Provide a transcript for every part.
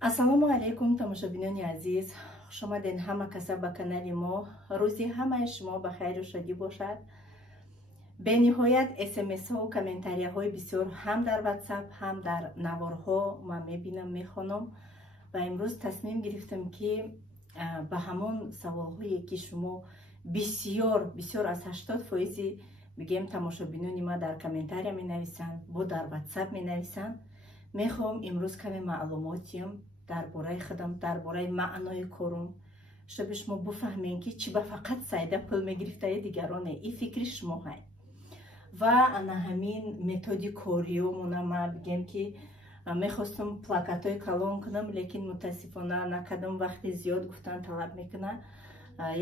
ассалому алайкум тамошобинони азиз, хуш омадед ҳама каса ба канали мо. рӯзи ҳамаи шумо ба хайру шодӣ бошад. бениҳоят смсҳо комментарияҳои бисёр ҳам дар ватсап ҳам дар наворҳо ман мебинам, мехонам ва имрӯз тасмим гирифтам ки ба ҳамон саволҳое ки шумо бисёр аз 80% бигем тамошобинони ма дар комментария менависанд, бо дар ватсап менависанд, мехоҳам имрӯз каме маълумотиям дар бораи худам, дар бораи маънои корум, шуби шумо бифаҳмем ки чи ба фақат сайда пул мегирифтаи дигароне, ин фикри шумо ҳай. ва ана ҳамин методи кориёмона ма бигем ки мехостам плакатҳои калон кунам, лекин мутаассифона накардам, вақти зиёд гуфтан талаб мекуна.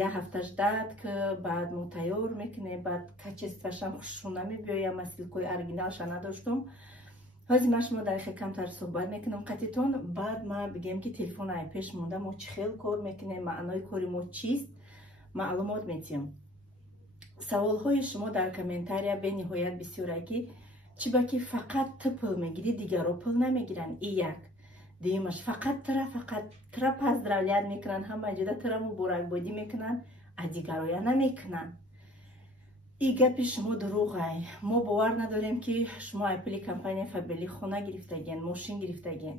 як ҳафта ждад ки баъд мо тайёр мекунем, баъд качествашам хушшон намебиёям, асилкои оригиналша надоштам. ҳозир ман шумо дақиқа камтар суҳбат мекунам қаттитон, баъд ман бигем ки телефон ай пеш монда, мо чӣ хел кор мекунем, маънои кори мо чист, маълумот метиҳам. саволҳои шумо дар комментария бениҳоят бисёра ки чи ба ки фақат ту пул мегирӣ, дигаро пул намегиранд. И як. Дуюмаш фақат тра поздравлят мекунанд, ҳама ҷода тра муборакбодӣ мекунанд, а дигароя намекунанд. И гапи шумо дурӯғ ай. Мо бовар надорем ки шумо ай пули компания Фабрилик хона гирифтаген, мошин гирифтаген.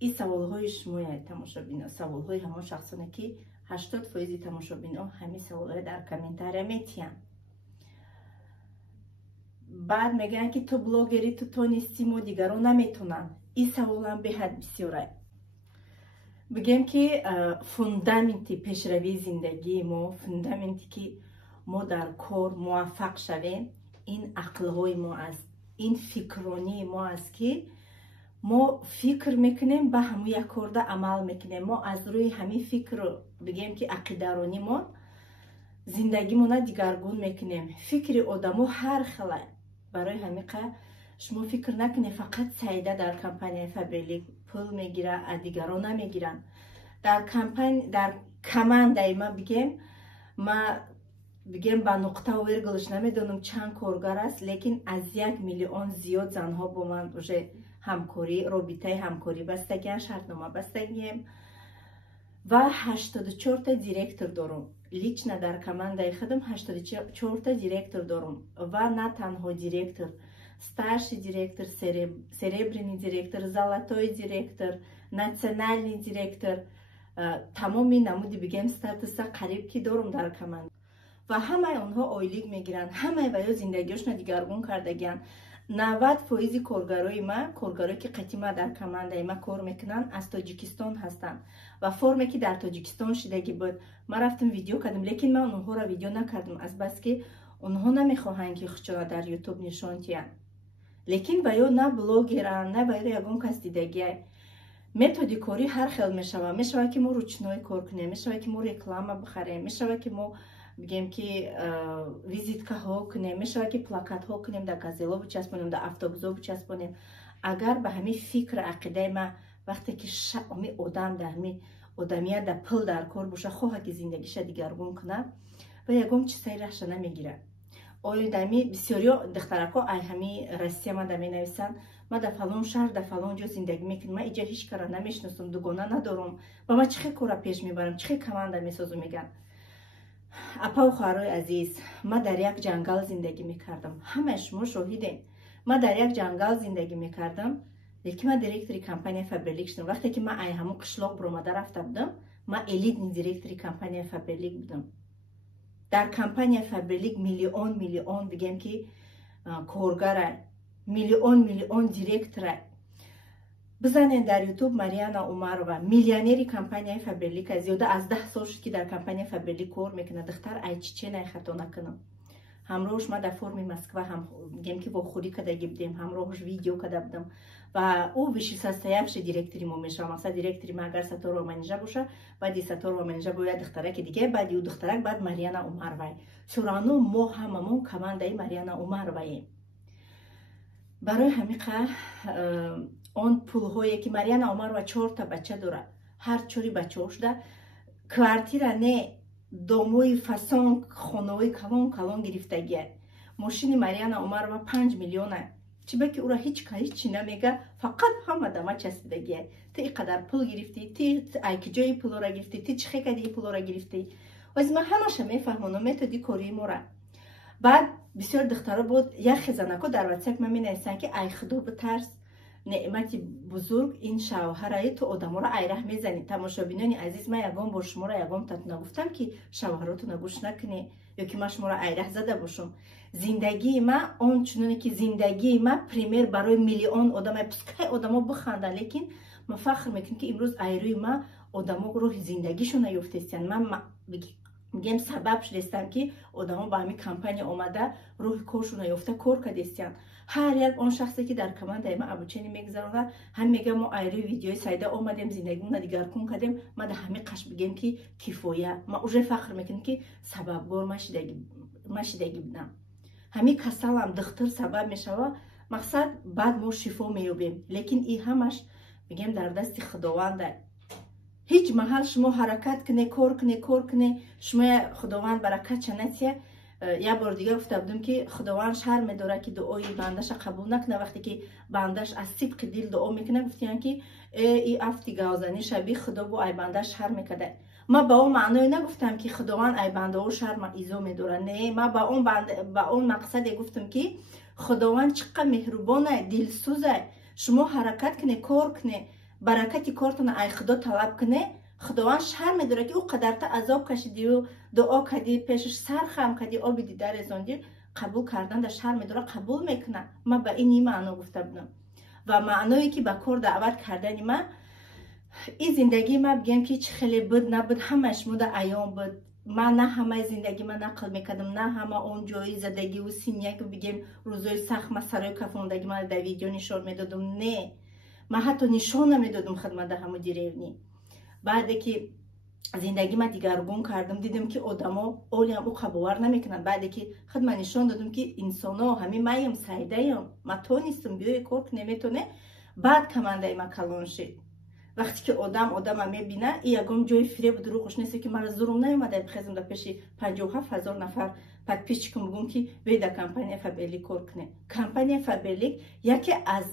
И саволҳои шумо яй тамошобино, саволҳои ҳамон шахсоне ки 80% тамошобино ҳамин саволҳои дар комментария метиҳанд. баъд мегӯянд ки ту блогери, ту тонисти, мо дигарон наметонанд. ин саволам беҳад бисёрай. бигем ки фундаменти пешравии зиндагии мо, фундаменти ки мо дар кор муваффақ шавем, ин ақлҳои мо аст, ин фикронии мо аст ки мо фикр мекунем, ба ҳамун як корда амал мекунем. мо аз рӯи ҳамин фикр бигем ки ақидаронимон зиндагимона дигаргун мекунем. фикри одамо ҳар хелай. барои ҳамиқа шумо фикр накунед фақат сайда дар компания Фабрилик пул мегира, а дигарон намегиранд. дар командаи ма бигем ба нуқта виргулаш намедонам чанд коргар аст, лекин аз 1 миллион зиёд занҳо бо ман уже ҳамкорӣ, робитаи ҳамкорӣ бастагиам, шартнома бастагием ва 84 директор дорам. лично дар командаи худам 84 директор дорам ва на танҳо директор, старший директор, серебряный директор, золотой директор, национальный директор, тамоми намуди бигем статуса қариб ки дорам дар команда. ва ҳамаи онҳо ойлик мегиранд, ҳамаи ва ё зиндагиёшона дигаргун кардагианд. 90% коргарои ма, коргарои ки қатима дар командаи ма кор мекунанд, аз Тоҷикистон ҳастанд ва форме ки дар Тоҷикистон шидагӣ буд. Ман рафтам видео кардам, лекин ман онҳоро видео накардам, азбаски онҳо намехоҳанд ки худшона дар ютуб нишон диҳанд. лекин ба ё на блогеранд, на ба ё ягон кас дидагиай. методи корӣ ҳар хел мешавад. мешавад ки мо ручной кор кунем, мешавад ки мо реклама бихарем, мешавад ки мо бигем ки визиткаҳо кунем, мешавад ки плакатҳо кунем, дар газело бичаспонем, дар автобусҳо бичаспонем. агар ба ҳамин фикр ақидаи ма вақте ки ҳамин одам дар ҳамин одамият дар пул дар кор боша, хоҳад ки зиндагиша дигаргун кунад ва ягон чизаи раша намегирад. оё дами бисёриё духтарако ай ҳамин Россия мада менависанд, ма дар фалон шаҳр, дар фалон ҷо зиндагӣ мекунам, ма иҷа ҳеҷ кара намешиносам, дугона надорам, ва ма чӣ хел кора пеш мебарам, чӣ хел команда месозам. меган апау хоҳарои азиз, ма дар як ҷангал зиндагӣ мекардам, ҳамаи шумо шоҳидем. ма дар як ҷангал зиндагӣ мекардам, лекин ма директори компания Фабрилик шудам. вақте ки ма ай ҳамон қишлоқ буромада рафта будам, ма элитни директори компания Фабрилик будам. дар компания Фабрилик миллион бигем ки коргара, миллион директора. бизанем дар ютуб Марияна Умарова, миллионери компанияи Фабрилик, зиёда аз 10 сол шуд ки дар компания Фабрилик кор мекунад. духтар айчиченай хато накунам. ҳамроҳш ма дар форми Москва гем ки вохӯрӣ кардагӣ будем, ҳамроҳш видео карда будам ва ӯ вышестоящий директори мо мешавад. масалан директори ма агар Саторова менеҷа боша, баъди Саторова менеҷа бояд духтараки дига, баъди ӯ духтарак баъд Марияна Умаровай. сӯравно мо ҳамамон командаи Марияна Умароваем. барои ҳамиқа он пулҳое ки Марияна Умарова 4 та бача дорад, ҳар 4 бачаҳошда квартира не домои фасон, хонаҳои калон гирифтагиа. мошини Марияна Умарова 5 миллион چی که او را هیچ چی نمیگه، فقط همه دما چسبیدگیه. تی اینقدر پول گرفتی، تی ایک جای پول را گرفتی، تی چه کدی پول را گرفتی. و از ما همش میفهمونم متدی کاری مورا. بعد بسیار دخترها بود یک خزانکو در واتساپ من مینویسن که ای خدا بترس، نعمتی بزرگ این شوهرای تو آدما را ایره میزنی. تماشابینان عزیز، من یگام با شما را یگام تات نگفتم که شوهراتو نگوش نکنی یا که من شما را ایره زده باشم. زندگی ما اون چنونی که زندگی ما پریمیر برای میلیون آدم پسکای آدما بخندن، لیکن ما فخر میکنیم که امروز ایروی ما آدما روح زندگیشون نیفتستن. من میگم سبب شدستم که آدما با همین کمپانی اومده روح کارشون نیفته کار کردستن. هر یک اون شخصی که در کامنت ما ابوچنی میگذرونه هم میگه ما ایروی ویدیوی سایده اومدیم زندگیمون دیگرکون کردیم. ما در همین قش بگیم که کفایه ما اوج فخر میکنیم که سببگار مشیدگی بودم. همین کسل هم دختر سبب میشوه، مقصد بعد ما شفا مییابیم. لیکن این همش میگم در دست خداونده. هیچ محل شما حرکت کنه کار کنه شما خداوند برکت چنتیه. یه بار دیگه گفته بودم که خداوند شرم میداره که دعای بندش قبول نکنه. وقتی که بندش از صدق دل دعا میکنه گفتن که ای افتی گازنی شبیه خدا با ای بندش شرم میکده. ما با اون معنی نگفتم که خداوند ای بنده و شرم ایزو میداره، نه، ما با اون مقصد گفتم که خداوند چقدر مهربانه، دلسوزه. شما حرکت کنه کار کنه، برکتی کارتون ای خدا طلب کنه، خداوند شرم میداره که او قدر تا عذاب کشیدی و دعا کردی پیشش سر خم کردی آبی دیده رسوندی، قبول کردن در شرم میداره، قبول میکنه. ما به این معنی گفته بودم و معنایی که به کار دعوت کردن ما این زندگی ما بگم که چه خیلی بود نبود، همش مده ایام بود. من نه همه زندگی من نقل میکردم، نه همه اون جایی زدگی و سینیه که بگیم روزای سخت ما سرای کفوندگی من در ویدیو نشان میدادم. نه، من حتی نشان نمیدادم خدمت همو دیرونی. بعد که زندگی ما دیگرگون کردم دیدم که آدما اولی هم او قبول نمیکنن. بعد که خدمت نشان دادم که انسان ها همین مایم سایده ام، ما تو نیستم بیای کار نمیتونه. بعد کمانده ما کلان شد. وقتی که آدم میبینه این یگام جای فریب و دروغش نیست که مرا زورم نیومده بخزم در پیش 57,000 نفر پادپیش کنم بگم که بیاید در کمپانی فابرلیک کار کنه. کمپانی فابرلیک یکی از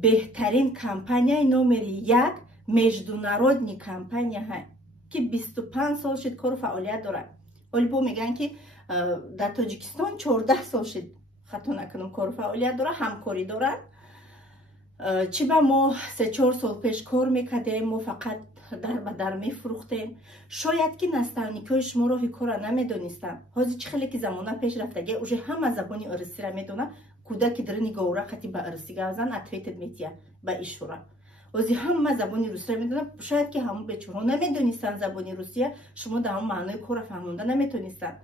بهترین کمپانی نمره 1 международní کمپانی های که 25 سال شد کار فعالیت داره. ولی با میگن که در تاجیکستان 14 سال شد خطا نکنم کار فعالیت داره، همکاری دارن. چی با ما 3-4 سال پیش کار میکردیم، ما فقط در میفروختیم. شاید که نسترنیکای شما رو کار نمیدونستن. حاضر چه خیلی که زمانه پیش رفتگی اوج همه زبانی ارسی را میدونه. کودکی درنی گوره خطی با ارسی گازن اتویتد میتیه با ایشورا. وزی همه زبانی روسی را میدونن. شاید که همون بچه‌ها نمیدونستن زبانی روسیه، شما در همون معنای کار فهمونده نمیتونستن.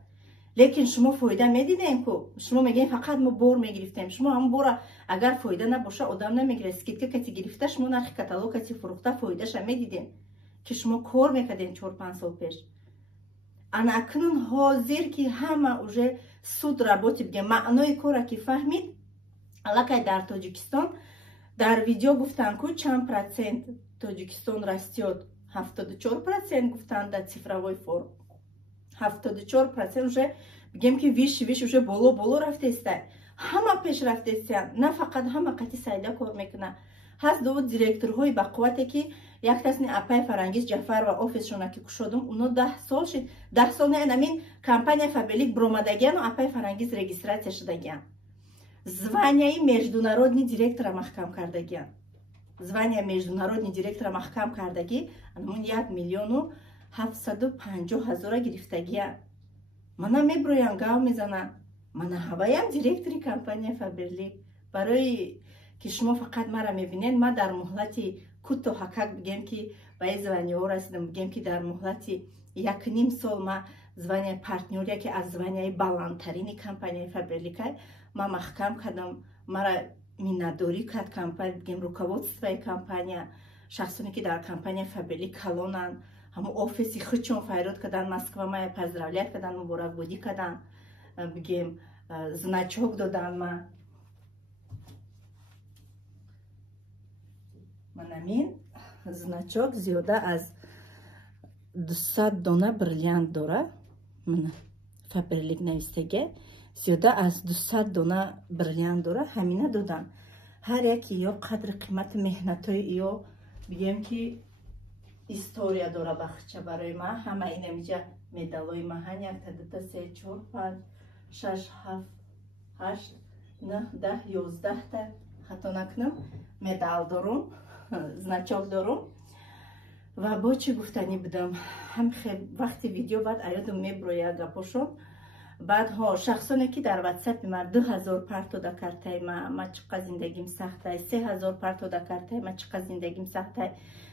لیکن شما فایده میدیدین که شما میگین فقط ما بور میگرفتیم. شما هم بور اگر فایده نباشه آدم نمیگیره. اسکیت که گرفته شما نرخ کاتالوگ کتی فروخته فایدهش میدیدین که شما کار میکردین 4-5 سال پیش. انا اکنون حاضر که همه اوجه سود رابطی بگه معنای کار که فهمید. الان در تاجیکستان در ویدیو گفتن که چند процент تاجیکستان растет 74% گفتن در цифровой فرم 74% уже بگیم که ویش уже боло رفته است. همه پیش رفته است، نه فقط همه قطعی سایده کار میکنه. هست دو دیرکتورهای با قوتی که یک تاسنی اپای فرانگیز جعفر و آفیسشون که کشودم اونا 10 سال شد. 10 سال نه همین کمپانی فابرلیک бромадагиан و اپای فرانگیز رегистрация шудагиан. званиаи международный директора маҳкам кардагиан. звания международный директора маҳкам кардагӣ амон 1,750,000 гирифтагиан. мана меброян гав мезанан. мана ҳаваям директори компания фаберлик. барои ки шумо фақат мара мебинед, ма дар муҳлати кӯтоҳакак бигем ки ба ин званиҳо расидам. бигем ки дар муҳлати 1,5 сол ма звания партнёр яке аз званияи баландтарини компанияи фаберликай ма маҳкам кардам. мара миннатдорӣ кард компания, бигем руководствои компания, шахсоне ки дар компания фаберлик калонанд, ҳамон офиси худшон файрод кардан, москва мая поздравлят кардан, муборакбодӣ кардан, бигем значок додан. манамин значок зиёда аз 200 дона бриллиант дора. мана фаберлик навистаге зиёда аз 200 дона бриллиант дора. ҳамина додан. هر یکی یا قدر قیمت مهنتای یا بگیم که істория дора бахча барои ма ҳама ин амиҷа медалои маҳан 1 2 3 4 5 6 7 8 9 10 11 та хато накунам медал дорум значок дорум ва бо чӣ гуфтанӣ будам вақти видео баъд аёдам меброяд гапошо баъд шахсоне ки дар ватсапи ма 2000 пар тода картаи ма чиқа зиндагим сахтай 3000 пар тода картаи ма чиқа зиндагим сахтай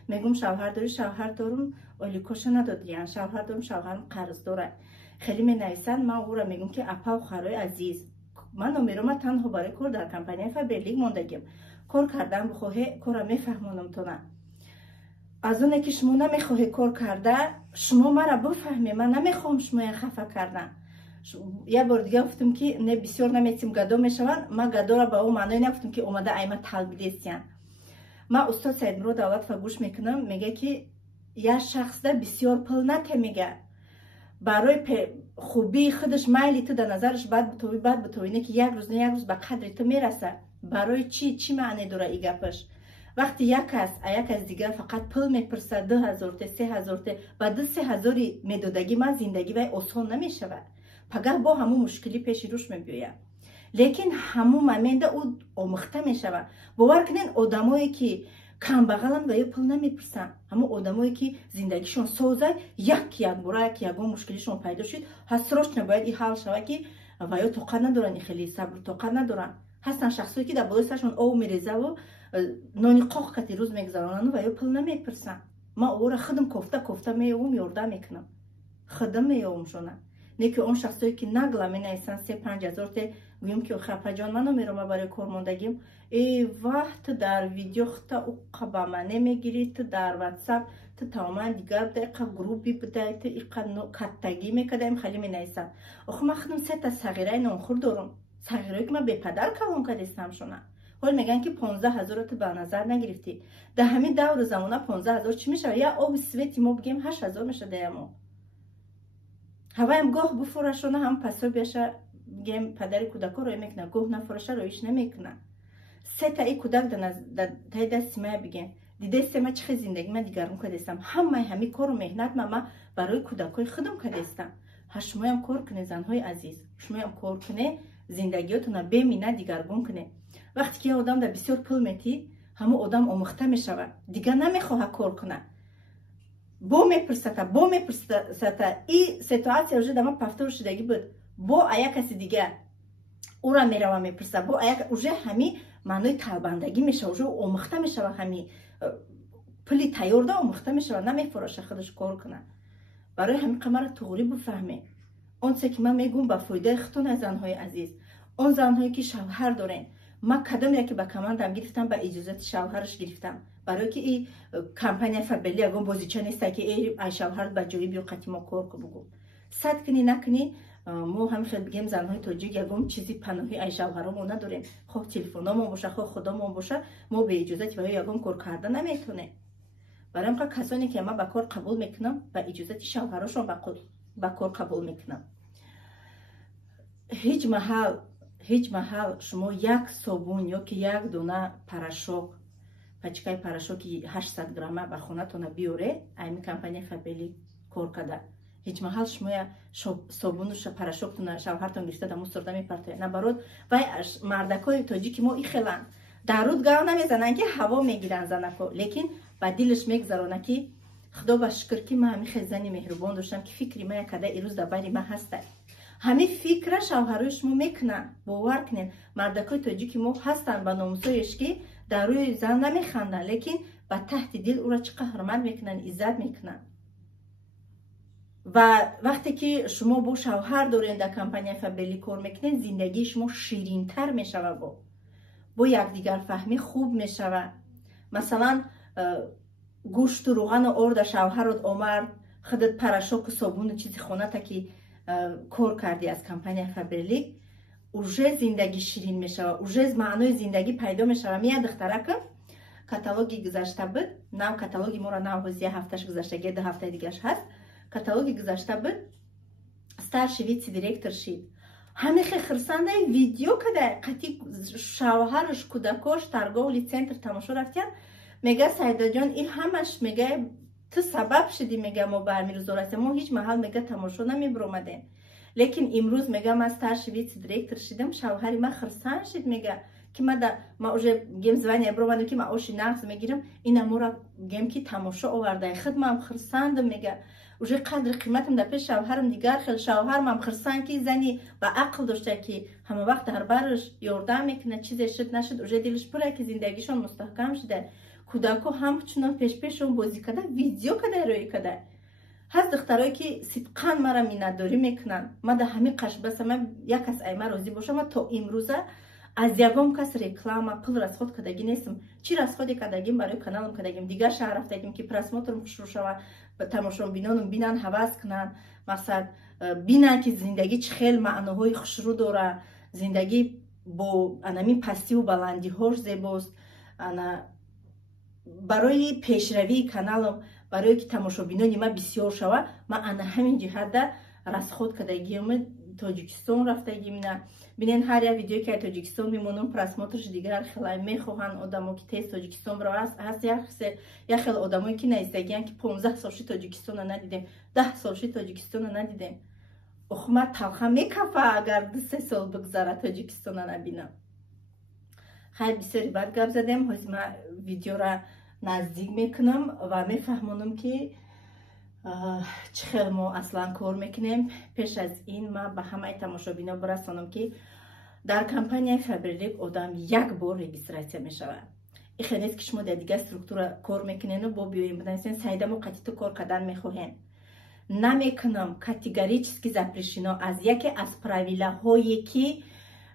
мегум шавҳар дорӣ шавҳар дорум оликоша надодиян шавҳар дорум шавҳарам қарз дорад хеле менависанд ман ӯро мегум ки апа ухарои азиз ман номерома танҳо барои кор дар компанияи фаберлик мондагим кор кардан бихоҳе кора мефаҳмонамтона аз оне ки шумо намехоҳе кор карда шумо мара бифаҳме ман намехоҳам шумоя хафа кардан як бор дига гуфтам ки не бисёр наметим гадо мешаванд ман гадора ба ӯ маъное нагуфтам ки омада айма талбидестиян ма устод Саидмурод Давлатова гӯш мекунам мега ки як шахсда бисёр пул натемега барои хубии худаш майли ту дар назараш бад битовине ки як рӯз на як рӯз ба қадри ту мераса барои чӣ маъне дора и гапаш вақти як кас дигар фақат пул мепурсад 2000 те 3000 те ба 2-3000 медодагӣ ман зиндагӣ вай осон намешавад пагар бо ҳамун мушкилӣ пеши рӯш мебиёяд лекин ҳамун момента ӯ омӯхта мешавад бовар кунед одамое ки камбағаланд ва ё пул намепурсанд ҳамун одамое ки зиндагишон соза якбора ягон мушкилишон пайдо шуд ҳасрочно бояд и ҳал шавад ки ва ё тоқат надоранд хеле сабру тоқат надоранд ҳастанд шахсое ки дар болои саршон ов мерезаву нони қоқ кати рӯз мегузаронанд ва ё пул намепурсанд ман ӯро худам кофта меёвам ёрдам мекунам худам меёвамшона не ки он шахсое ки нагла менависанд 3-5 ҳазор те гӯям ки хапаҷон ман номерома барои кор мондагим ваҳ ту дар видео хута уққа ба ма немегирӣ ту дар ватсап ту тамоман дигар буда иқа группи будай ту иқа каттагӣ мекадаем хеле менависанд охи ман худам 3 та сағираи нонхӯр дорам сағирое ки ман бепадар калон кардестам шуна ҳол меган ки 15 ҳазор ту ба назар нагирифтӣ дар ҳамин давру замона 15 ҳазор чӣ мешавад як оби свети мо бигем 8 ҳазор мешадаямо ҳаваем гоҳ буфурашона ҳам пособияша гем падари кӯдакҳо роя мекунад гоҳ нафураша роиш намекунад 3 таи кӯдак тай дасти мая бигем дидесте ма чихе зиндагӣ ма дигарум кардестам ҳамаи ҳами кору меҳнат ма барои кӯдакҳои худам кардестам шумоям кор кунед занҳои азиз шумоям кор кунед зиндагиётона беминнат дигаргун кунед вақте ки одам дар бисёр пул метӣ ҳамун одам омӯхта мешавад дигар намехоҳад кор кунад бо мепурсата и ситуация уже дама пафтор шудагӣ буд бо ая каси дигар ӯра мерава мепурса бо уже ҳами маънои талбандагӣ мешава уже омӯхта мешава ҳами пули тайёрда омӯхта мешава намефуроша худаш кор кунад барои ҳамин қамара туғри бифаҳме он се ки ман мегӯям ба фоидаи худтона занҳои азиз он занҳое ки шавҳар дорем ман кадом яке ба командам гирифтам ба иҷозати шавҳараш гирифтам барое ки и компания фаберли ягон бозича неста ки ай шавҳар ба ҷои биё қати мо кор бигӯ сад кунӣ накунӣ мо ҳамихел бигем занҳои тоҷик ягон чизи паноҳи ай шавҳаромон надорем хоҳ телефономон боша хоҳ худомон боша мо бе иҷозати ва ё ягон кор карда наметонем барои ҳамқа касоне ки ман ба кор қабул мекунам ба иҷозати шавҳарошон ба кор қабул мекунам ҳеҷ маҳал шумо як собун ё ки як дона порошок пачкаи порошоки 800 грамма ба хонатона биёре айми компания фаберли кор карда ҳеҷ маҳал шумоя собуну порошоктона шавҳартон гирифта дамо сурда мепартояд наоборот вай мардакои тоҷики мо ихеланд дар руд гав намезананд ки ҳаво мегиранд занако лекин ба дилаш мегзаронад ки худо ба шукр ки ман ҳамихел зани меҳрубон доштам ки фикри мая када ирӯз дар байри ман ҳастад ҳамин фикра шавҳарои шумо мекунанд бовар кунед мардакои тоҷики мо ҳастанд ба номусоеш ки дар рӯи зан намеханданд лекин ба таҳти дил ӯра чӣ қадр ҳурмат мекунанд иззат мекунанд ва вақте ки шумо бо шавҳар доред дар компания фаберли кор мекунед зиндагии шумо ширинтар мешавад бо якдигарфаҳмӣ хуб мешавад масалан гӯшту рӯғану орда шавҳарот омад худат порошоку собуну чизи хоната ки кор кардӣ аз компания фаберли уже зиндагӣ ширин мешавад уже маънои зиндагӣ пайдо мешавад мия духтаракам каталоги гузашта буд нав каталоги мора нав ҳози як ҳафташ гузаштаги 2 ҳафтаи дигаш ҳаст каталоги гузашта буд старший вице-директор шид همه خرسنده ویدیو کده قطی شوهرش کودکاش ترگولی центр تماشا رفتن میگه سیدا جان این همش میگه تو سبب شدی میگه ما برمی روز رفتیم ما هیچ محل میگه تماشا نمیبرومدیم لیکن امروز میگه من старший вице-директор شدم شوهری من خرسن شد میگه که ما уже گیم звание бромадам که ما اوشی نقص میگیرم این امورا گیم که تماشا آورده خدمم خرسندم میگه уже قدر قیمتم در پیش شوهرم دیگر خیلی شوهرم هم خرسن که زنی با عقل داشته که همه وقت هر برش یاردم میکنه چیزی شد نشد уже دلش پره که زندگیشون مستحکم شده کودکو همچنان پیش بازی کرده ویدیو کرده روی کرده هست دخترایی که صدقاً مرا مینداری میکنن من در همین قشبه من یک از ایمه راضی باشم و تا امروزه از یکم کس رکلام پول از خود کدگی نیستم چی از خودی کدگیم برای کانالم کدگیم دیگر شهر رفتگیم که پرسماترم شروع شود تماشا بینانم بینن حواس کنن مثلا بینن که زندگی چه خیلی معناهای خوشرو داره زندگی با انامین پستی و بلندی هاش زیباست برای پیشروی کانالم برای که تماشا بینانی ما بسیار شوه ما انا همین جهت ده راست خود کدگیم تاجیکستان رفتگیم نه بینین هر یک ویدیو که تاجیکستان میمونم پرسماترش دیگر خیلی میخواهن آدمو که تیز تاجیکستان برای هست یک خیلی آدمایی که نیستگیان که 15 سالشی تاجیکستان رو ندیدیم 10 سالشی تاجیکستان رو ندیدیم اخما تلخه میکفه اگر 2-3 سال بگذاره تاجیکستان رو نبینم خیلی بسیاری بد گپ زدیم ما ویدیو را نزدیک میکنم و میفهمونم که چه خیلی ما اصلا کار میکنیم پیش از این ما به همه تماشابینا برسانم که در کمپانی فبرلیک آدم یک بار رجیستراسیون میشود این خیلی نیست که شما در دیگه استرکتور کار میکنین و با بیاین بدنسین سایده ما قطعی تو کار کردن میخواهین نمیکنم کاتگوریچسکی запрещено از یکی از правила هایی که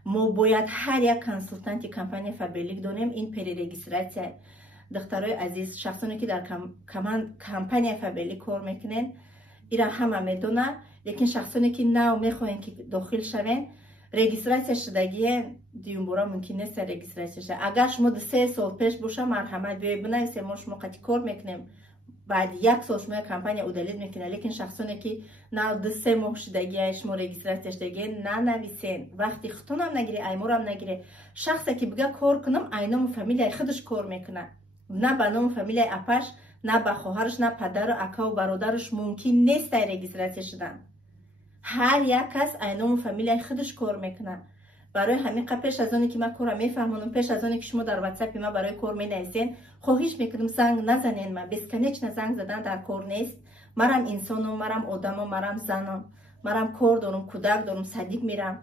ما باید هر یک کنسولتانت کمپانی فبرلیک دونیم این پری رجیستراسیون دخترای عزیز شخصانی که در کمپانی فبرلیک کار میکنن ایرا همه میدونه لیکن شخصانی که نو میخواین که داخل شوین رجیستراسیون شدگی دیون ممکن نیست رجیستراسیون شه اگر شما 3 سال پیش باشه مرحمت بیاید بنویسید ما شما قطعی کار میکنیم بعد 1 سال شما کمپانی اودلیت میکنه لیکن شخصانی که نو 2-3 ماه شدگی شما رجیستراسیون شدگی ننویسین وقتی خودتون هم نگیری ایمور هم نگیری شخصی که بگه کار کنم اینام فامیلی خودش کار میکنه نه به نام فامیلی اپش نه به خواهرش نه پدر و اکا و برادرش ممکن نیست رجیستراسیون شدن هر یک کس اینام فامیلی خودش کار میکنه برای همین پیش از اونی که من کارم میفهمونم پیش از اونی که شما در واتساپ ما برای کار مینویسین خواهش میکنم زنگ نزنین من بسکنیچ نه زنگ زدن در کار نیست مرم انسانم مرم آدمم مرم زنم مرم کار دارم کودک دارم صدیق میرم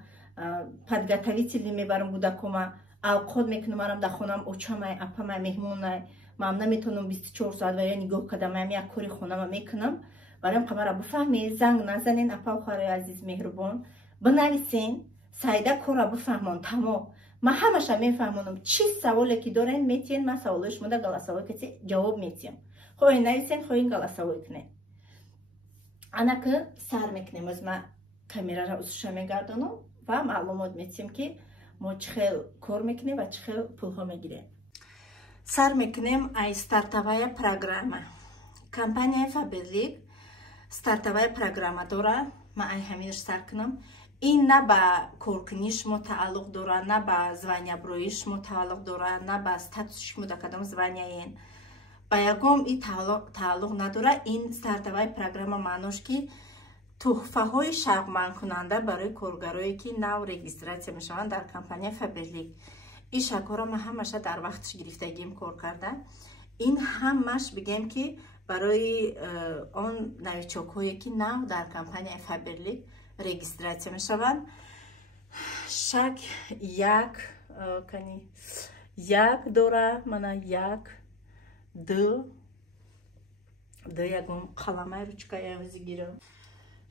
подготовители میبرم کودکم اوقات میکنم مرم در خونم اوچمای اپمای مهمونای من نمیتونم 24 ساعت و یا نگاه کردم یک کاری خونم میکنم برایم خبر بفهمی زنگ نزنین اپا و خواهر عزیز مهربان بنویسین سایده کار بفهمون تمام من همش میفهمونم چی سوالی که دارین میتین من سوالش مونده گلاسوی کسی جواب میتیم خواهی نویسین خواهی گلاسوی کنین انا که سر میکنیم از من کامیرا را ازش میگردونم و معلومات میتیم که ما چخیل کار میکنیم و چخیل پول ها میگیریم سر میکنیم ای ستارتوای پروگرام کمپانی فبرلیک ستارتوای پروگرام داره من ای همینش سر کنم این نه به کارکنیش متعلق داره نه به звание برویش متعلق داره نه به статусش متقدم звание این با یکم این تعلق نداره این ستارتوای پروگرام معناش که تحفه های شوق‌مند کننده برای کارگرایی که نو رجیستراسیون میشوند در کمپانی فبرلیک این شکارا ما همش در وقتش گرفتگیم کار کردن این همش بگیم که برای آن نویچوک هایی که نو در کمپانی فبرلیک رجیستراسیون میشوند شک یک داره من یک دو یکم قلمه روچکای عوضی گیرم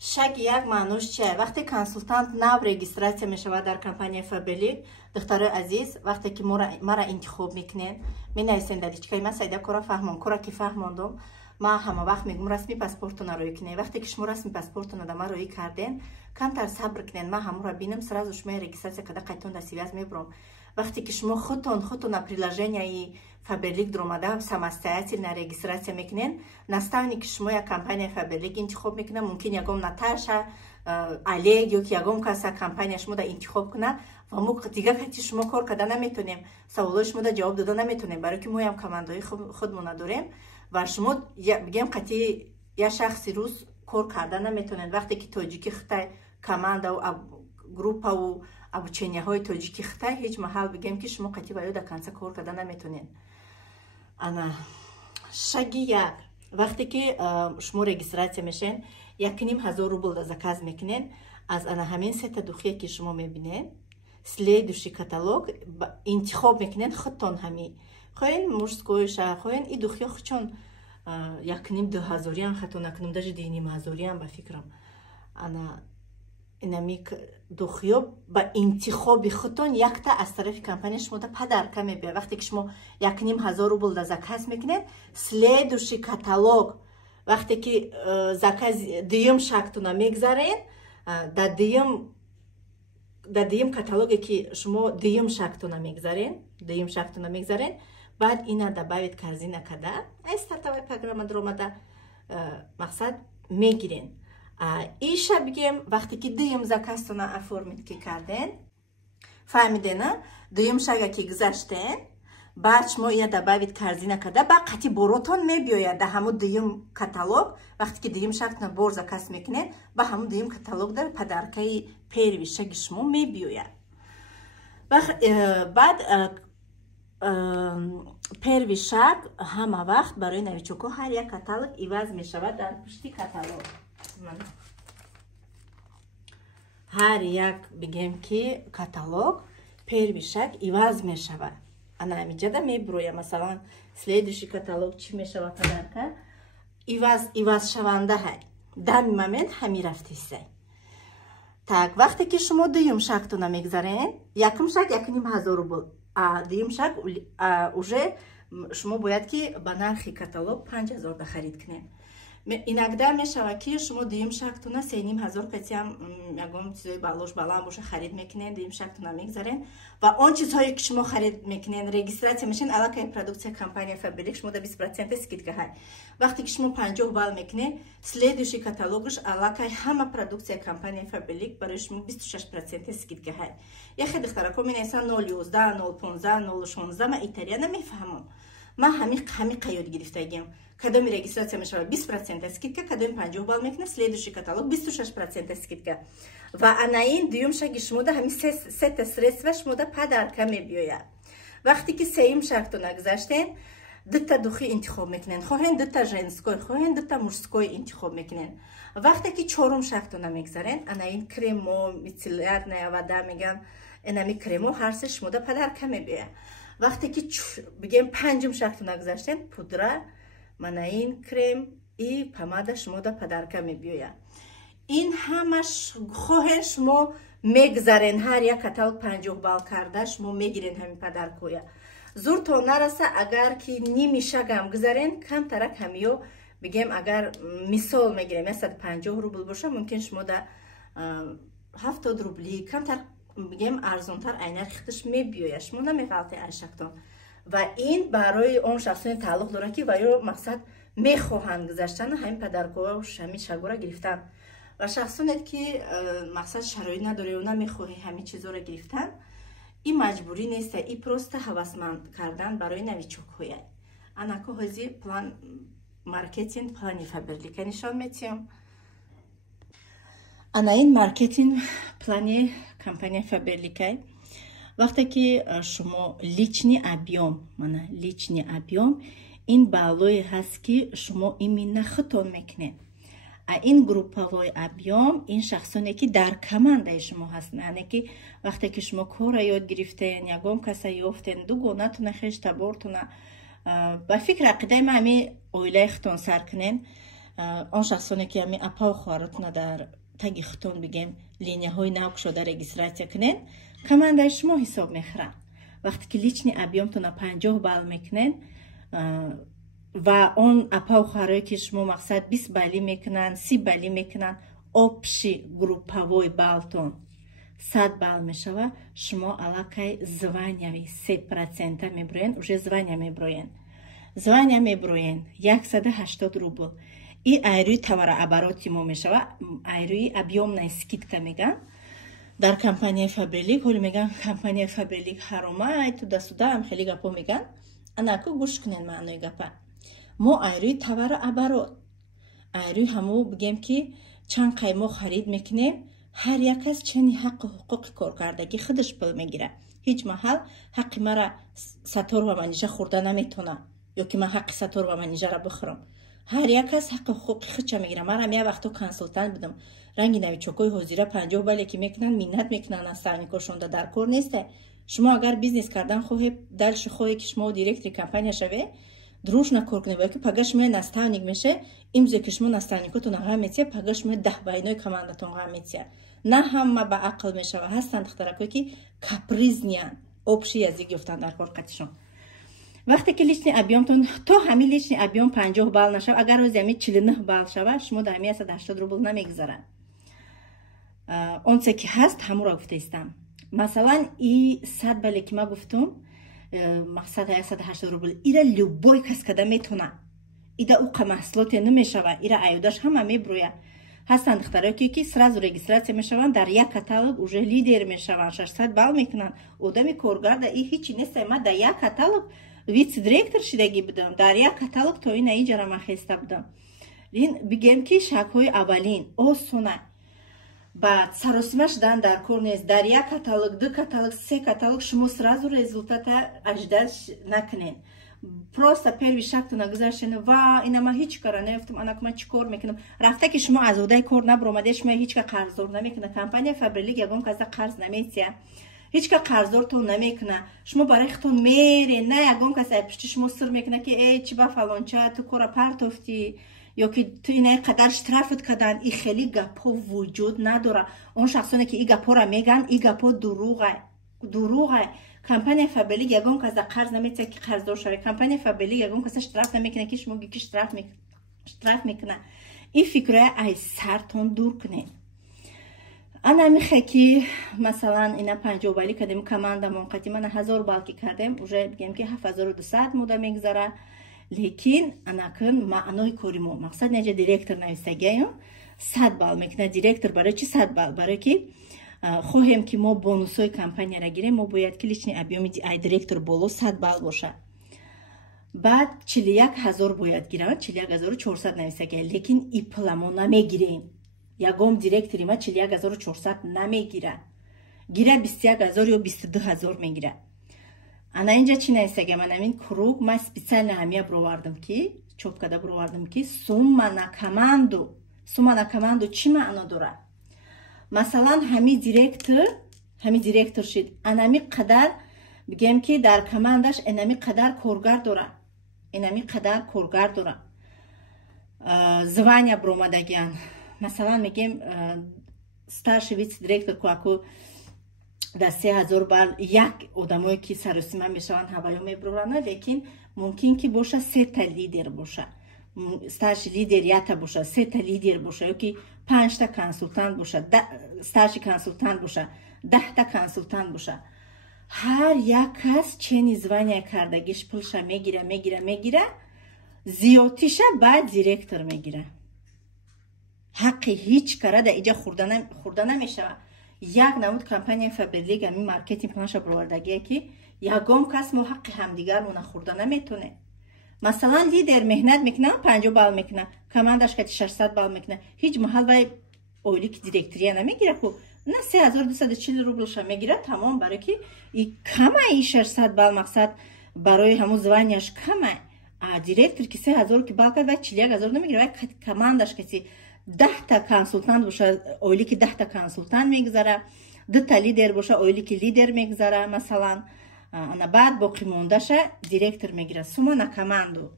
شک یک معنوش چیه وقتی کنسولتانت نو رجیستراسیون میشود در کمپانی فبرلیک دختر عزیز وقتی که مرا انتخاب میکنین می نویسین در چیکای من سایده کارا فهمم کارا که فهموندم ما همه وقت میگم رسمی پاسپورتون رو روی کنین وقتی که شما رسمی پاسپورتون رو ما روی کردین کمتر صبر کنین ما همو را بینم سراز شما رجیستراسیون کده قیتون در سیویاز میبرم وقتی که شما خودتون приложение فبرلیک درآمده самостоятельно регистрация میکنین наставник شما یک کمپانی فبرلیک انتخاب میکنه ممکن یکم ناتاشا алег ё ки ягон каса компания шумода интихоб куна ва мо дига кати шумо кор карда наметонем, саволои шумода ҷавоб дода наметонем, барои ки мо ям командаҳои худмон надорем ва шумо бигем кати я шахси рус кор карда наметонен. вақте ки тоҷики хитай командау группау обученияҳои тоҷики хитай ҳеҷ маҳал бигем ки шумо кати ва ё да канца кор карда наметонен. ана шаги як вақте ки шумо регистратсия мешавен 1500 рубл да заказ мекунен аз ана ҳамин сета духие ки шумо мебинен следующий каталог интихоб мекунен худтон ҳами хоҳен мужскоиша хоҳен и духие хучон 1500 хато накунем даже 2500 ба фикрам ана инами духиё ба интихоби худтон якта аз тарафи компания шумода падарка мебиёяд. вақте ки шумо 1500 рубл да заказ мекунед следующий каталог вақте ки заказ дуюм шактуна мегзарен да дуюм каталоге ки шумо дуюм шактуна мегзарен баъд ина добавит корзина када ай стартовая программа дромада мақсад мегирен. иша бигем вақте ки дуюм заказтуна оформит ки карден фаҳмидена дуюм шага ки гузаштен баъд шумо ина добавит корзина када ба қати боротон мебиёяд да ҳамун дуюм каталог вақте ки дуюм шактуна бор заказ мекунед ба ҳамун дуюм каталог дар падаркаи перви шаги шумо мебиёяд. баъд перви шаг ҳама вақт барои новичокҳо ҳар як каталог иваз мешавад дар пушти каталог. ҳар як бигем ки каталог перви шаг иваз мешавад. ана ҳамиҷада меброя масалан следующий каталог чӣ мешавад падарка иваз шаванда ҳай дами момент ҳами рафтисай. так вақте ки шумо дуюм шагтуна мегзарен якум шаг 1500 рубл дуюм шаг уже шумо бояд ки ба нархи каталог 5000 да харид кунед. инагда мешавад ки шумо дуюм шактуна 3500 петиам ягон чизои балош баланд боша харид мекунен дуюм шактуна мегзарен ва он чизҳое ки шумо харид мекунен регистратсия мешавен аллакай продукция компания фабрик шумо да 20% скидка ҳай. вақте ки шумо 50 балл мекунен следующий каталогш аллакай ҳама продукция компания фабрик барои шумо 26% скидка ҳай. я хеле хтарако менависанд 011 015 016 ма италия намефаҳмам. ман ҳами қайёд гирифтагим кадоми регистратсия мешавад 20% скидка кадоми 50 балл мекунад следующий каталог 26% скидка ва анаин дуюм шаги шумода ҳами сета средства шумода падарка мебиёяд. вақте ки сеюм шагтуна гузаштен дута духи интихоб мекунен хоҳен дута женской хоҳен дута мужской интихоб мекунен. вақте ки чорум шагтуна мегзарен анаин кремо мицеллярная вода мегам инами кремо ҳар се шумода падарка мебиёяд. вақте ки бигем панҷум шагтуна гузаштен пудра манаин крем и помада шумода падарка мебиёяд. ин ҳамаш хоҳен шумо мегзарен ҳар як каталог 50 балл карда шумо мегирен ҳамин падаркоя. зуртон нараса агар ки ними шагам гузарен камтарак ҳамиё бигем агар мисол мегирем 150 рубл боша мумкин шумо да 70 рубли камтар бигем арзонтар ай нархи худаш мебиёяд шумо намефалте айшактон ва ин барои он шахсоне тааллуқ дорад ки ва ё мақсад мехоҳанд гузаштани ҳамин падаркоҳо ҳамин шагора гирифтан ва шахсоне ки мақсад шароит надорад ё намехоҳӣ ҳамин чизоро гирифтан ин маҷбурӣ нест и просто ҳавасманд кардан барои новичокҳоя. анако ҳозир план маркетинг плани фаберлика нишон метиҳам. анаин маркетинг плани компания фаберликай вақте ки шумо личный объем ин балое ҳаст ки шумо именно худтон мекунед. ин групповой объем ин шахсоне ки дар командаи шумо ҳастанд, яъне ки вақте ки шумо кора ёд гирифтен ягон каса ёфтен дугонатуна хештабортуна ба фикр ақидаи ман ҳами оилаи худтон сар кунен. он шахсоне ки ҳами апау хоҳаратуна дар таги худтон бигем линияҳои нав кушода регистратсия кунен командаи шумо ҳисоб мехӯрад. вақте ки личный объемтуна 50 балл мекунен ва он апау хоҳарое ки шумо мақсад 20 баллӣ мекунанд 30 баллӣ мекунанд общий групповой баллтон 100 балл мешава шумо аллакай званяви 3% меброен уже звания меброен 180 рубл. این айрӯи таварообороти мо мешавад. айрӯи объёмная скидка меган дар компанияи Faberlic. ҳоли меган компанияи Faberlic ҳаромай туда суда ҳам хеле гапо меган. анаку гӯш кунед маънои гапа. мо айрӯи таварооборот, айрӯи ҳамо бигем ки чанд қаймо харид мекунем, ҳар як кас чани ҳаққу ҳуқуқи коркардагӣ худаш пул мегира. ҳеҷ маҳал ҳаққи мара сатор ва манижа хӯрда наметона, ё ки ман ҳаққи сатор ва манижара бихӯрам. ҳар як кас ҳаққи ҳуқуқи худша мегира. манам я вақто консултант будам. ранги навичокои ҳозира 50 бале ки мекунанд, миннат мекунанд наставникошонда дар кор несте. шумо агар бизнес кардан хоҳе, дальше хоҳе ки шумо директори компания шаве, дружно кор кунед. ва ки пага шумо наставник меше, имзе ки шумо наставникотон ага метия, пага шумо 10 байнои командатон ага метия. на ҳама ба ақл мешава. ҳастанд духтаракое ки капризнян, обши язик ёфтанд дар корқатишон. вақте ки личный объёмтон то ҳамин личный объём 50 бал нашав, агар рӯзи ҳамин 49 бал шава, шумо дар 180 рубл намегузарад. онсе ки ҳаст ҳамуро гуфтаистам. масалан и 100 бале ки ма гуфтум, мақсад 180 рубл, ира любой кас када метона. ида уқа маҳсулоте намешава, ира айёдаш ҳама меброя. ҳастанд духтароке ки сразу регистратсия мешаванд, дар як каталог уже лидер мешаванд, 600 бал мекунанд. одами коргарда и ҳичи неста. ма дар як каталог вице-директор шидагӣ будам, дар як каталог то ин аиҷара ма хеста будам. ин бигем ки шакҳои аввалин осона ба саросима шудан дар кор нест. дар як каталог, 2 каталог, 3 каталог шумо сразу результата аждад накунед. просто первый шаг то нагузаштен, ва ина ма ҳеч кара наёфтам, анаку ма чӣ кор мекунам. рафта ки шумо аз одаи кор набромаде, шумо ҳеч ка қарздор намекуна. компания Faberlic ягон каса қарз наметия, ҳеч ка қарздортон намекуна. шумо барои худтон мере, на ягон каса пишти шумо сир мекуна ки чи ба фалонча ту кора партофти, ё ки ту инаи қадар штрафот кадан. и хеле гапҳо вуҷуд надора. он шахсоне ки и гапҳоро меган, и гапҳо дуруғай. компания Faberlic ягон каса қарз наметия ки қарздор шаве. компания Faberlic ягон каса штраф намекуна ки шумо ки штраф мекуна. и фикрая ай сартон дур кунед. ана михе ки масалан ина 50 бали кардем, командамон қадимана 1000 балки кардем, уже бигем ки 7200 мода мегзара. лекин анакун маънои кори мо, мақсад неҷа директор нависагиё 100 бал мекуна. директор барои чи 100 бал? барои ки хоҳем ки мо бонусои компанияро гирем, мо бояд ки личный объёми ай директор боло 100 бал боша. баъд 41000 бояд гиранд, 41400 нависагиё. лекин и пула мо намегирем. ягон директори ма 41400 намегира. гира 21000 ё 22000 мегира. ана инҷа чи нависагиё? ман ҳамин круг ма специально ҳамия бировардам ки чоп карда бировардам ки сумма на команду чӣ маъно дорад. масалан ҳамин директор шид, анами қадар бигем ки дар командаш инами қадар коргар дора. звания биромадагиан. масалан мегем старший вице-директор куаку дар 3000 бал як одамое ки саросима мешаванд ҳаваё мебуранд, лекин мумкин ки боша 3 та лидер боша. старший лидер ята боша, 3 та лидер боша, ё ки 5 та консултант боша, старший консултант боша, 10 та консултант боша. ҳар як кас чени звания кардагиш пулша мегира, зиёдтиша баъд директор мегира. ҳаққи ҳеч кара да иҷа хӯрда намешава. як намуд компания Faberlic ҳамин маркетинг планша бировардагие ки ягон кас мо ҳаққи ҳамдигармона хӯрда наметоне. масалан лидер меҳнат мекуна, 50 бал мекуна, командаш кати 600 бал мекуна, ҳеҷ маҳал вай оилики директория намегира ку на 3240 рублша мегира тамом, барои ки и кама и 600 бал мақсад барои ҳамун званияш кама. а директор ки 3000 ки бал кард вай 41000 намегира, вай командаш кати 10 та консултант боша, оилики 10 та консултант мегзара, 2 та лидер боша, оилики лидер мегзара масалан. ана баъд боқӣ мондаша директор мегира сума на команду.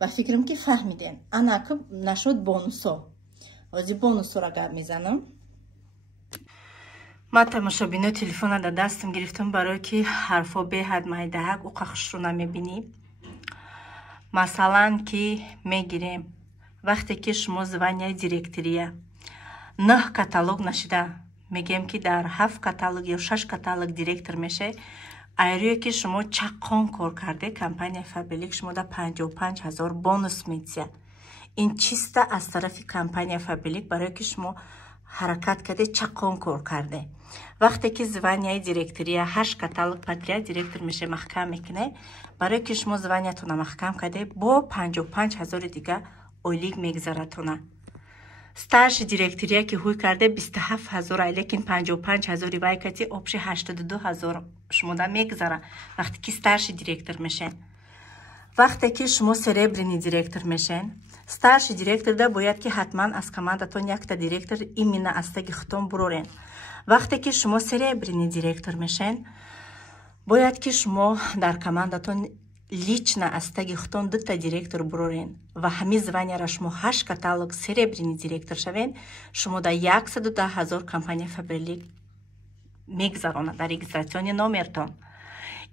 ва фикрам ки фаҳмидем. анаку нашуд бонусо. ҳозир бонусоро гап мезанам. ман тамошобино телефона да дастам гирифтам барое ки ҳарфо беҳад майдаҳак уқа хушро намебинӣ. масалан ки мегирем вақте ки шумо званияи директория 9 каталог нашида, мегем ки дар 7 каталог ё 6 каталог директор меше, айрӯе ки шумо чаққон кор карде, компания Faberlic шумо да 55000 бонус метия. ин чиста аз тарафи компания Фабрилик барое ки шумо ҳаракат карде, чақон кор карде. вақте ки званияи директория 8 каталог подряд директор меше маҳкам мекуне, барое ки шумо званиятона маҳкам карде, бо 55 000 дига ойлик мегзаратона. стажи директория ки ҳуй карде 27 000, лекин 55 000 вай кати обши 82 000 шумода мегзара вақте ки старши директор мешен. вақте ки шумо серебряни директор мешен, старши директор да бояд ки ҳатман аз командатон якта директор именно аз таги хутон бурорен. вақте ки шумо серебряни директор мешен, бояд ки шумо дар командатон лично аз таги хутон дута директор бурорен ва ҳами званияра шумо 8 каталог серебряни директор шавен, шумо да 110 000 компания Фабрилик мегзарона дар регистратсиони номертон.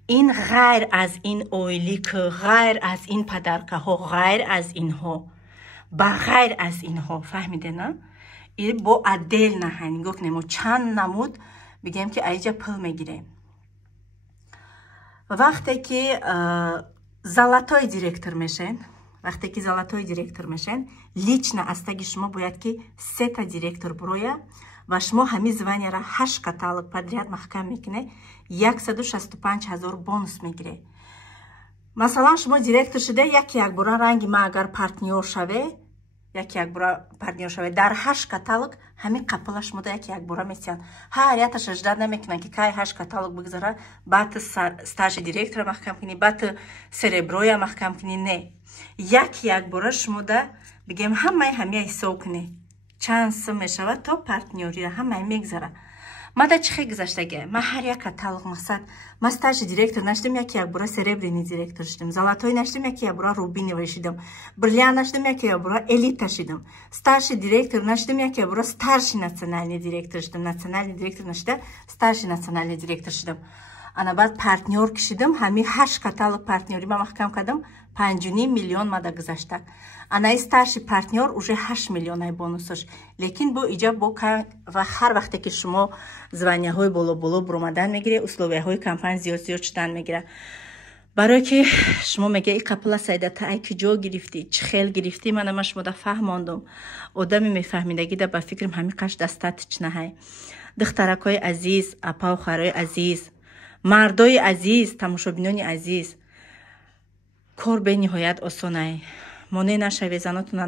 ин ғайр аз ин ойлик, ғайр аз ин падаркаҳо, ғайр аз инҳо, ба ғайр аз инҳо, фаҳмидена? ин бо отдельно ҳанго кунем, чанд намуд бигем ки айҷа пул мегирем. вақте ки золатой директор мешен, вақте ки золатой директор мешен, лично аз таги шумо бояд ки 3 директор буроя ва шумо ҳами званияра 8 каталог подряд маҳкам мекуне, 165 000 бонус мегире. масалан шумо директор шуде, як бора ранги ма агар партнёр шаве, дар 8 каталог ҳами қапила шумо да як бора месиyan. ҳар яташ аждад намекунан ки кай 8 каталог бигзара, баъд стажи директора маҳкам кунӣ, баъд сереброя маҳкам кунӣ. не, як бора шумо да бигем ҳамаи ҳамия ҳисоб кунӣ. чанд сум мешавад то партнёрира ҳамаи мегзара. мада чи хел гузаштаги ма ҳар як каталог мақсад ма стажи директор наштем, як бора серебряни директор шидам, золатой наштем, як бора рубиновой шидам, бриллиант наштем, як бора элита шидам, старший директор наштем, як бора старший национальный директор шидам, национальный директор нашда старший национальный директор шидам. ана баъд партнёр кишидам, ҳами 8 каталог партнёри ма маҳкам кардам, 5.5 миллион мада гузашта. анаи старший партнёр уже 8 миллионай бонусош. лекин бо иҷа бо ва ҳар вақте ки шумо званияҳои боло буромадан мегире, условияҳои компания зиёд шудан мегира. барое ки шумо мега и қапила сайдата ай ки ҷо гирифтӣ, чӣ хел гирифтӣ, мана ма шумода фаҳмондум. одами мефаҳмидагида ба фикрам ҳами қаш дастатичнаҳай. духтаракҳои азиз, апаухарои азиз, мардои азиз, тамошобинони азиз, кор бениҳоят осонай. моне нашаве занотуна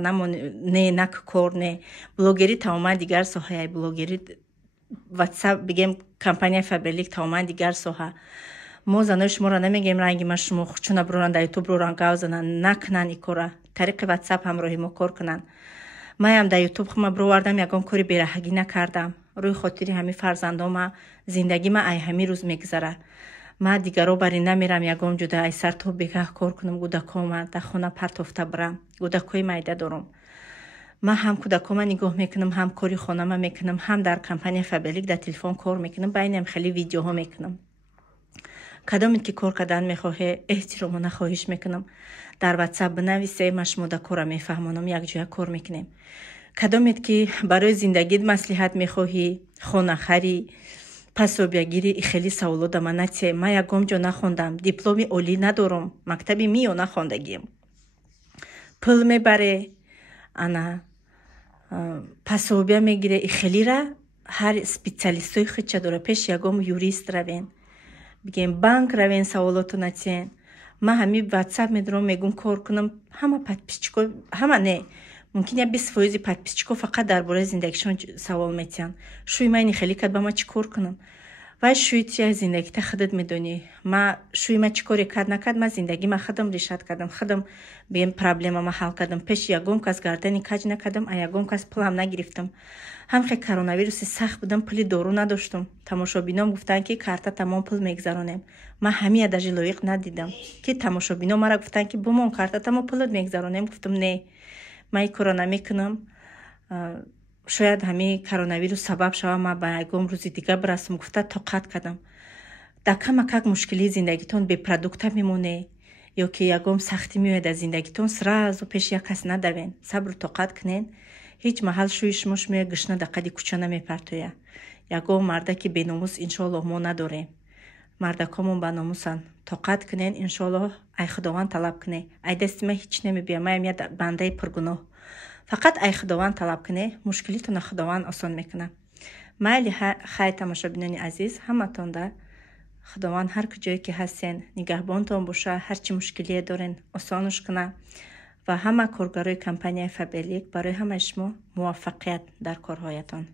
не нак кор не. блогери тамоман дигар соҳаи блогери ватсап бигем компания Фабрилик тамоман дигар соҳа. мо занои шуморо намегем ранги ма шумо чуна буроран дар ютуб роран гавзанан накунан и кора. тариқи ватсап ҳамроҳи мо кор кунан. маям дар ютуб хума буровардам, ягон кори бераҳагӣ накардам. рӯи хотири ҳами фарзандома зиндагӣ ма ай ҳами рӯз мегзара. ма дигаро бари намерам ягон ҷуда ай сар то бегаҳ кор кунам, кӯдакома дар хона партофта бурам. кӯдакои майда дорам. ма ҳам кӯдакома нигоҳ мекунам, ҳам кори хонама мекунам, ҳам дар компания Фабрилик дар телефон кор мекунам, байнам хеле видеоҳо мекунам. кадомит ки кор кардан мехоҳе, эҳтиромона хоҳиш мекунам. дар ватсап бинависе, ма шумо да кора мефаҳмонам, якҷоя кор мекунем. кадомит ки барои зиндагит маслиҳат мехоҳӣ, хонахарӣ, пасобиягири хеле саволот да ман натие. ма ягон ҷо нахондам, дипломи олӣ надорам, мактаби миё нахондагием. пул мебаре, ана пасобия мегире, хелира ҳар специалистои худча дора. пеш ягон юрист равен, бигем банк равен, саволоту натиен. ма ҳами ватсап медорам, мегум кор кунам, ҳама подписчиков, ҳама не, мумкин я 20% подписчиков фақат дар бораи зиндагишон савол метиҳанд. шӯи ма ини хеле кард, ба ма чӣ кор кунам? вай шӯи тия зиндагита худат медонӣ. ма шӯи ма чӣ коре кард накард, ма зиндагӣ ма худам решат кардам, худам бем проблема ма ҳал кардам. пеш ягон кас гардани каҷ накардам, а ягон кас пулам нагирифтам. ҳамхе коронавируси сахт будам, пули дору надоштам. тамошобинам гуфтанд ки карта тамом пул мегзаронем. ма ҳамия даже лоиқ надидам ки тамошобино мара гуфтанд ки бумон карта тамом пулат мегзаронем. гуфтам не, ма ин кора намекунам. шояд ҳамин коронавирус сабаб шава ма ба ягон рӯзи дига бирасам. гуфта тоқат кардам. да камакак мушкилии зиндагитон бепродукта мемоне ё ки ягон сахтӣ меояд аз зиндагитон, сразу пеши як кас надавен, сабру тоқат кунен. ҳеҷ маҳал шӯи шумо шумоя гишна да қади кӯча намепартоя. ягон мардаки беномус иншоаллоҳ мо надорем. мардакомон ба номусанд. тоқат кунен, иншоаллоҳ ай худованд талаб куне. ай дасти ма ҳеҷ намебия. маям я бандаи пургуноҳ. فقط ای خداوند طلب کنه مشکلیتون خداوند آسان میکنه. مایلی خیر تماشابینان عزیز، همتون ده خداوند هر کجایی که هستین نگهبانتون باشه، هر چی مشکلی دارین آسانش کنه و همه کارگرای کمپانی فابلیک برای همه شما موفقیت در کارهایتان.